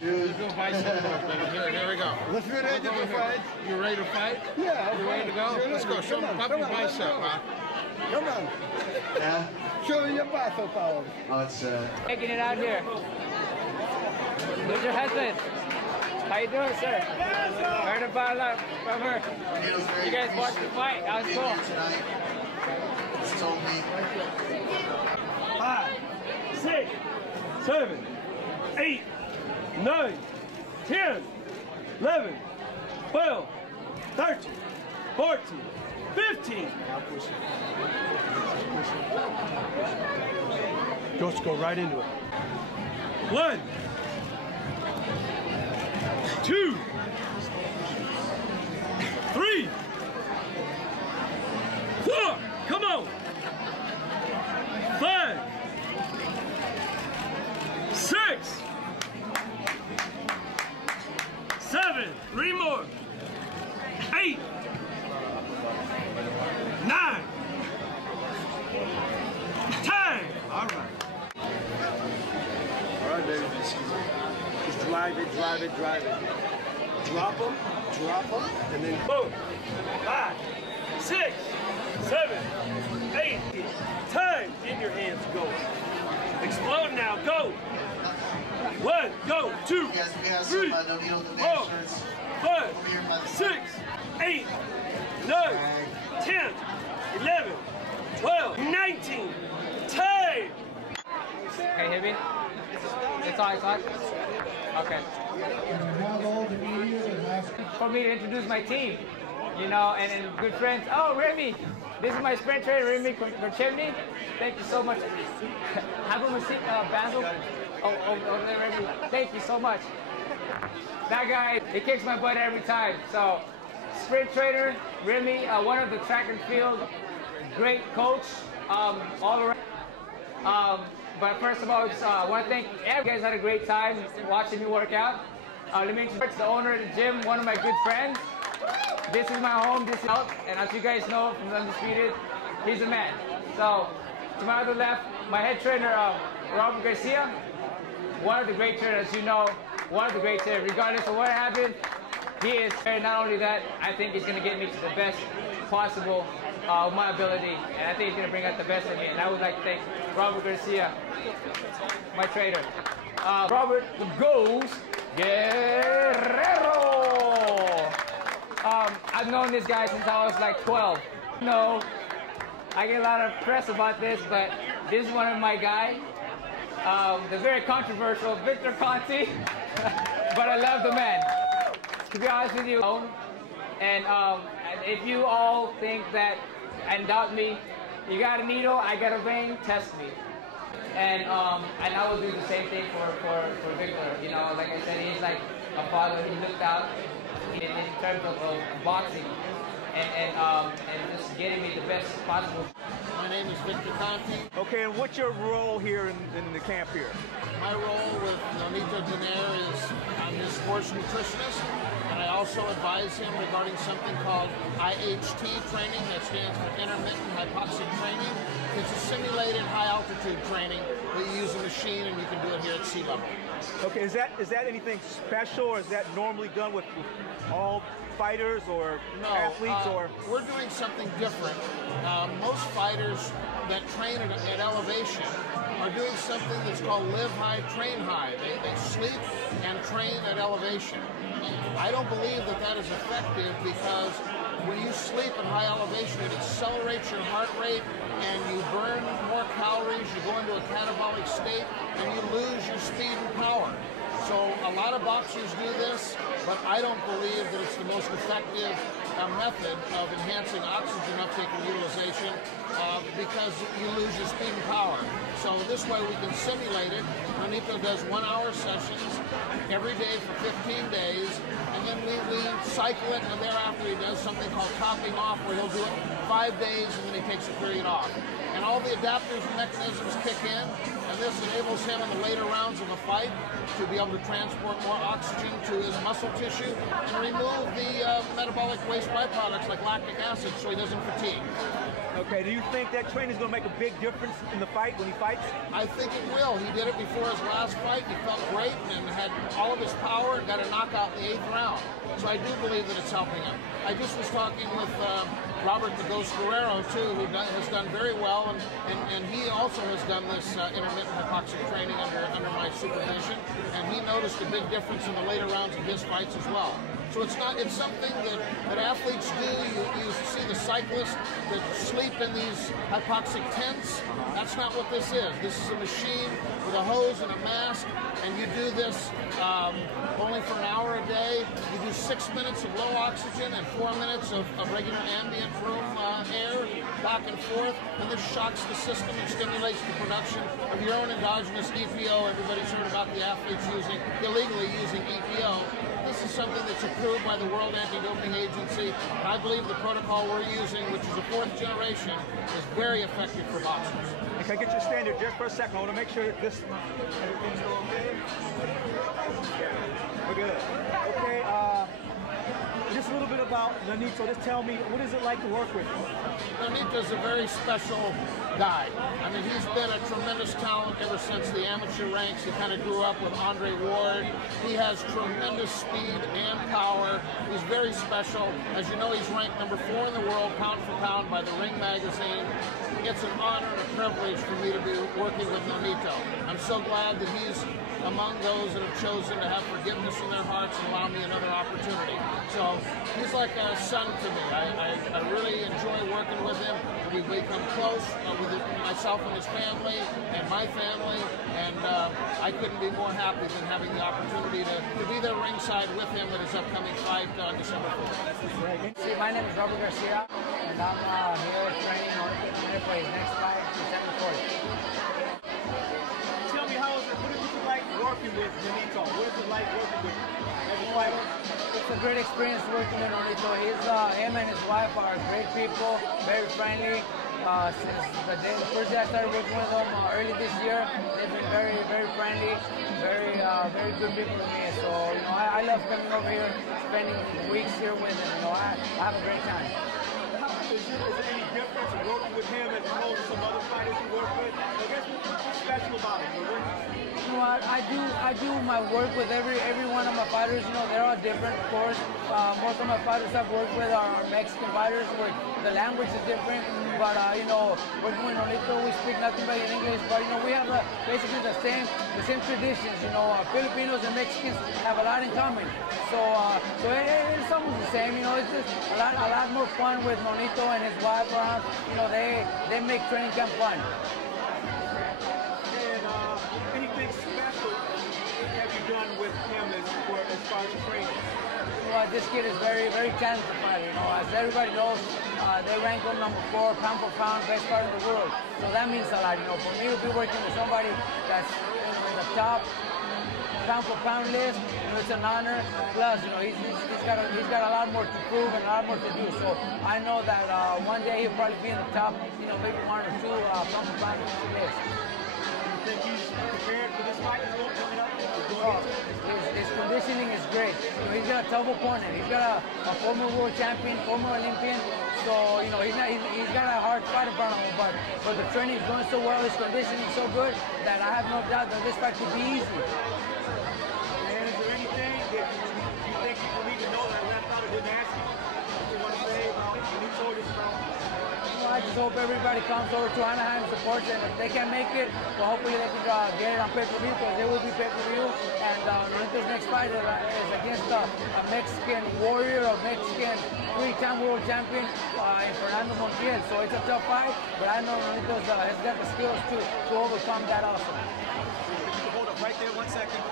Dude. Let's go bicep work, baby. Here we go. Let's get ready to fight. You ready to fight? Yeah. You ready to go? Let's go. Show me puppy bicep, man. Come on. Yeah? Show me your biceps power. Oh, it's Taking it out here. Where's your husband? How you doing, sir? Heard about a lot from her. You guys watched the fight. That was cool. Tonight. Just told me. 5, 6, 7, 8, 9, 10, 11, 12, 13, 14, 15. Just go right into it. 1, 2, 3, 4. Come on. 5, 6, 7, 3 more. 8, 9, 10. All right. All right, baby. Just drive it. Drop them, and then boom. 5, 6, 7, 8. Time in your hands. Go. Explode now. Go. 1, go. 2, 3, Nonito 4, Donaire shirts. 5, 6, 8, 9, 10, 11, 12, 19. Time. Okay, hit me. It's on. Okay. For me to introduce my team, you know, and good friends. Oh, Remy, this is my sprint trainer, Remy Korchevny. Thank you so much. Have him a seat, Basil. Oh, over there, Remy. Thank you so much. That guy, he kicks my butt every time. So, sprint trainer, Remy, one of the track and field, great coach, all around. But first of all, I want to thank you guys. Had a great time watching me work out. Let me introduce the owner of the gym, one of my good friends. This is my home, this is out, and as you guys know from Undisputed, he's a man. So, to my other left, my head trainer, Robert+Garcia, one of the great trainers, you know, one of the great trainers. Regardless of what happened, he is. And not only that, I think he's going to get me to the best possible of my ability, and I think he's going to bring out the best in me. And I would like to thank Robert+Garcia, my trainer. Robert the Goes Guerrero. I've known this guy since I was like 12. No, I get a lot of press about this, but this is one of my guys. The very controversial Victor+Conte, but I love the man. To be honest with you, and if you all think that and doubt me, you got a needle, I got a vein, test me. And I will do the same thing for Victor. You know, like I said, he's like a father. He looked out in terms of boxing and just getting me the best possible. My name is Victor+Conte. Okay, and what's your role here in the camp here? My role with Nonito Donaire is I'm his sports nutritionist, and I also advise him regarding something called IHT training, that stands for intermittent hypoxic training. It's a simulated high altitude training where you use a machine and you can do it here at sea level. Okay, is that anything special, or is that normally done with all fighters or athletes? Or we're doing something different. Most fighters that train at elevation are doing something that's called live high, train high. They sleep and train at elevation. I don't believe that is effective, because when you sleep at high elevation, it accelerates your heart rate and you burn more calories, you go into a catabolic state, and you lose your speed and power. So a lot of boxers do this, but I don't believe that it's the most effective method of enhancing oxygen uptake and utilization, because you lose your speed and power. So this way we can simulate it. Nonito does 1-hour sessions every day for 15 days, and then we cycle it, and thereafter he does something called topping off, where he'll do it 5 days and then he takes a period off. And all the adapters and mechanisms kick in, and this enables him in the later rounds of a fight to be able to transport more oxygen to his muscle tissue and remove the metabolic waste byproducts like lactic acid, so he doesn't fatigue. Okay, do you think that training is going to make a big difference in the fight when he fights? I think it will. He did it before his last fight. He felt great and had all of his power and got a knockout in the 8th round. So I do believe that it's helping him. I just was talking with Robert+Guerrero too, who has done very well, and he also has done this intermittent hypoxic training under my supervision, and he noticed a big difference in the later rounds of his fights as well. So it's something that athletes do. You see the cyclists that sleep in these hypoxic tents. That's not what this is. This is a machine with a hose and a mask, and you do this only for an hour a day. You do 6 minutes of low oxygen and 4 minutes of regular ambient room air, back and forth, and this shocks the system and stimulates the production of your own endogenous EPO. Everybody's heard about the athletes illegally using EPO. This is something that's approved by the World Anti-Doping Agency. I believe the protocol we're using, which is a 4th generation, is very effective for boxers. Can I get you stand here just for a second? I want to make sure that this everything's still okay. We're good. Okay, just a little bit about Nonito. Just tell me, what is it like to work with him? Nonito's a very special guy. I mean, he's been a tremendous talent ever since the amateur ranks. He kind of grew up with Andre Ward. He has tremendous speed and power. He's very special. As you know, he's ranked number 4 in the world, pound for pound, by the Ring magazine. It's an honor and a privilege for me to be working with Nonito. I'm so glad that he's among those that have chosen to have forgiveness in their hearts and allow me another opportunity. So he's like a son to me. I really enjoy working with him. We become close with myself and his family and my family, and I couldn't be more happy than having the opportunity to be there ringside with him at his upcoming fight on December 4th. See, my name is Robert+Garcia, and I'm here training Nonito Donaire for his next fight, December 4th. Tell me, what is it like working with Nonito? What is it like working with him as a fighter? It's a great experience working with Nonito. Him and his wife are great people, very friendly. Since the first day I started working with them early this year, they've been very, very friendly, very good people to me. So, I love coming over here, spending weeks here with them. I have a great time. Is there any difference in working with him as opposed to some other fighters you work with? I guess what's special about him? I do my work with every one of my fighters. They're all different, of course. Most of my fighters I've worked with are Mexican fighters, where the language is different. But working with Nonito, we speak nothing but in English. But we have basically the same traditions. Filipinos and Mexicans have a lot in common. So it's almost the same. It's just a lot more fun with Nonito and his wife around. They make training camp fun. Anything special have you done with him as far as training? This kid is very, very talented fighter. As everybody knows, they rank him number 4, pound for pound, best fighter in the world. So that means a lot. For me to be working with somebody that's in the top pound for pound list, it's an honor. Plus, he's got a lot more to prove and a lot more to do. So I know that one day he'll probably be in the top, maybe 1 or 2 pound for pound list. You think he's prepared for this fight that's coming up? His conditioning is great. He's got a tough opponent. He's got a former world champion, former Olympian. So he's got a hard fight in front of him. But the training is going so well, his conditioning is so good that I have no doubt that this fight could be easy. And is there anything that you think people need to know that I left out of didn't ask you? You want to say about Nonito this round? I just hope everybody comes over to Anaheim and supports it. If they can't make it, well, hopefully they can get it on pay-per-view, because there will be pay-per-view. And Nonito's next fight is against a Mexican warrior, a Mexican 3-time world champion, in Fernando Montiel. So it's a tough fight, but I know Nonito's has got the skills to overcome that also. Hold up right there 1 second.